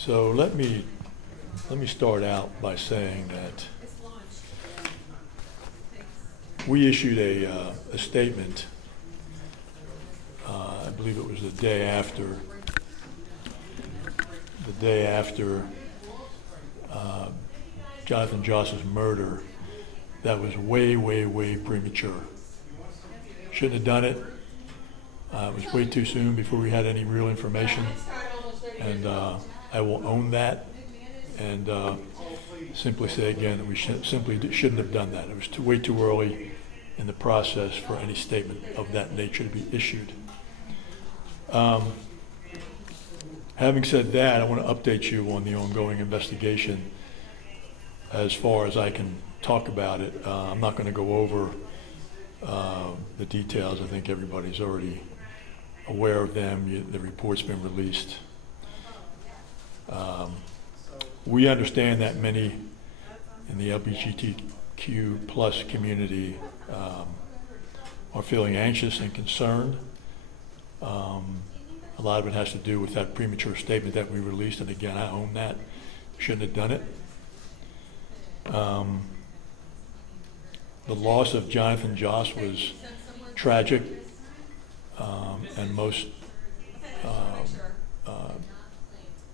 So let me start out by saying that we issued a statement. I believe it was the day after Jonathan Joss's murder. That was way, way, way premature. Shouldn't have done it. It was way too soon before we had any real information, and I will own that and simply say again that we shouldn't have done that. It was way too early in the process for any statement of that nature to be issued. Having said that, I want to update you on the ongoing investigation as far as I can talk about it. I'm not going to go over the details. I think everybody's already aware of them. The report's been released. We understand that many in the LGBTQ plus community are feeling anxious and concerned. A lot of it has to do with that premature statement that we released, and again, I own that. Shouldn't have done it. The loss of Jonathan Joss was tragic and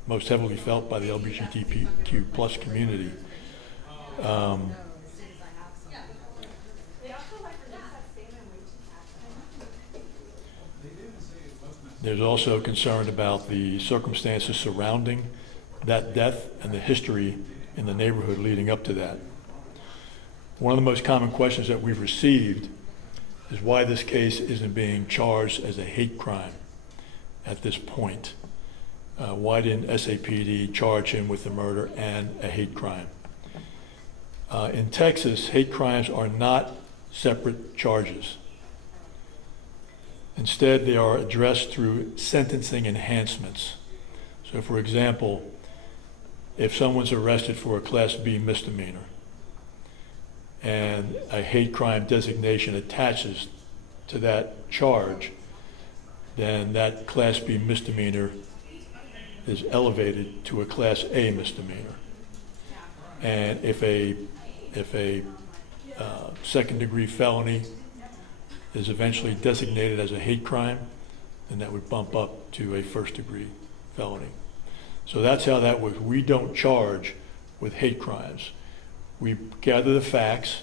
most heavily felt by the LGBTQ plus community. There's also concern about the circumstances surrounding that death and the history in the neighborhood leading up to that. One of the most common questions that we've received is why this case isn't being charged as a hate crime at this point. Why didn't SAPD charge him with the murder and a hate crime? In Texas, hate crimes are not separate charges. Instead, they are addressed through sentencing enhancements. So, for example, if someone's arrested for a Class B misdemeanor and a hate crime designation attaches to that charge, then that Class B misdemeanor is elevated to a Class A misdemeanor. And if a second-degree felony is eventually designated as a hate crime, then that would bump up to a first-degree felony. So that's how that works. We don't charge with hate crimes. We gather the facts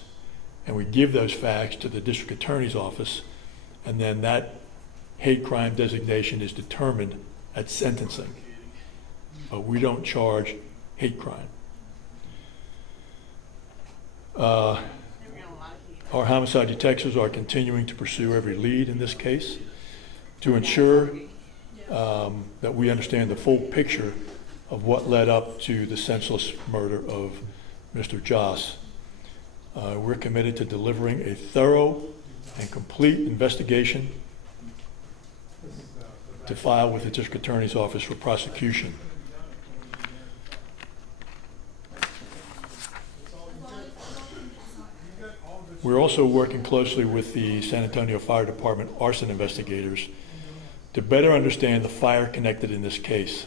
and we give those facts to the district attorney's office, and then that hate crime designation is determined at sentencing. But we don't charge hate crime. Our homicide detectives are continuing to pursue every lead in this case to ensure that we understand the full picture of what led up to the senseless murder of Mr. Joss. We're committed to delivering a thorough and complete investigation to file with the district attorney's office for prosecution. We're also working closely with the San Antonio Fire Department arson investigators to better understand the fire connected in this case.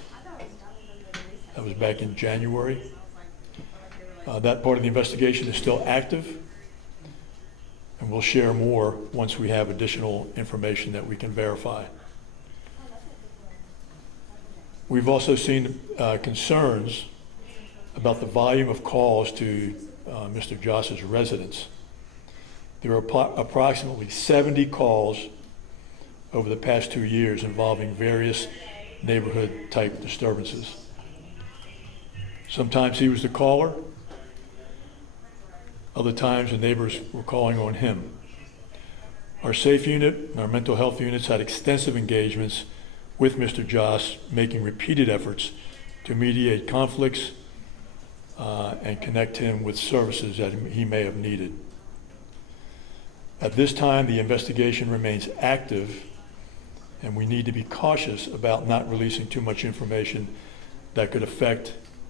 That was back in January. That part of the investigation is still active, and we'll share more once we have additional information that we can verify. We've also seen concerns about the volume of calls to Mr. Joss's residence. There are approximately 70 calls over the past 2 years involving various neighborhood type disturbances. Sometimes he was the caller. Other times the neighbors were calling on him. Our SAFE unit and our mental health units had extensive engagements with Mr. Joss, making repeated efforts to mediate conflicts and connect him with services that he may have needed. At this time, the investigation remains active, and we need to be cautious about not releasing too much information that could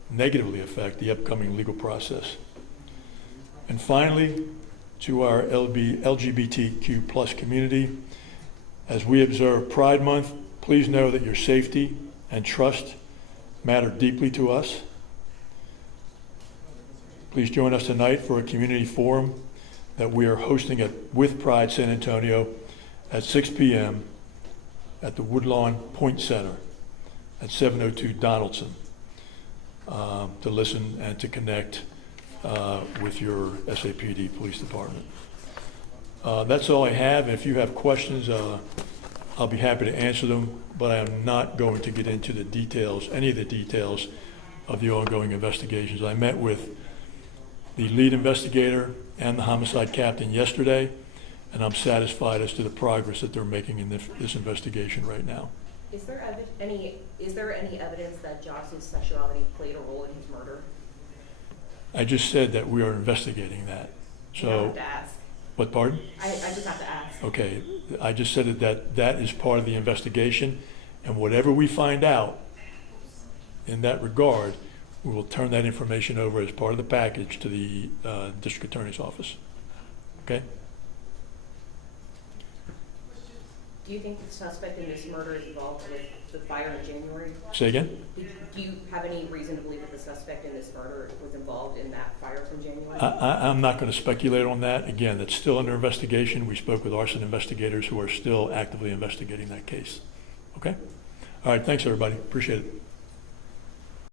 negatively affect the upcoming legal process. And finally, to our LGBTQ plus community, as we observe Pride Month, please know that your safety and trust matter deeply to us. Please join us tonight for a community forum that we are hosting at With Pride San Antonio at 6 p.m. at the Woodlawn Point Center at 702 Donaldson to listen and to connect with your SAPD Police Department. That's all I have. If you have questions, I'll be happy to answer them, but I am not going to get into the details, any of the details of the ongoing investigations. I met with the lead investigator and the homicide captain yesterday, and I'm satisfied as to the progress that they're making in this investigation right now. Is there any evidence that Joss's sexuality played a role in his murder? I just said that we are investigating that. So, you don't have to ask. What, pardon? I just have to ask. Okay, I just said that is part of the investigation, and whatever we find out in that regard, we will turn that information over as part of the package to the district attorney's office. Okay? Do you think the suspect in this murder is involved with the fire in January? Say again? Do you have any reason to believe that the suspect in this murder was involved in that fire from January? I'm not going to speculate on that. Again, that's still under investigation. We spoke with arson investigators who are still actively investigating that case. Okay? All right, thanks everybody. Appreciate it.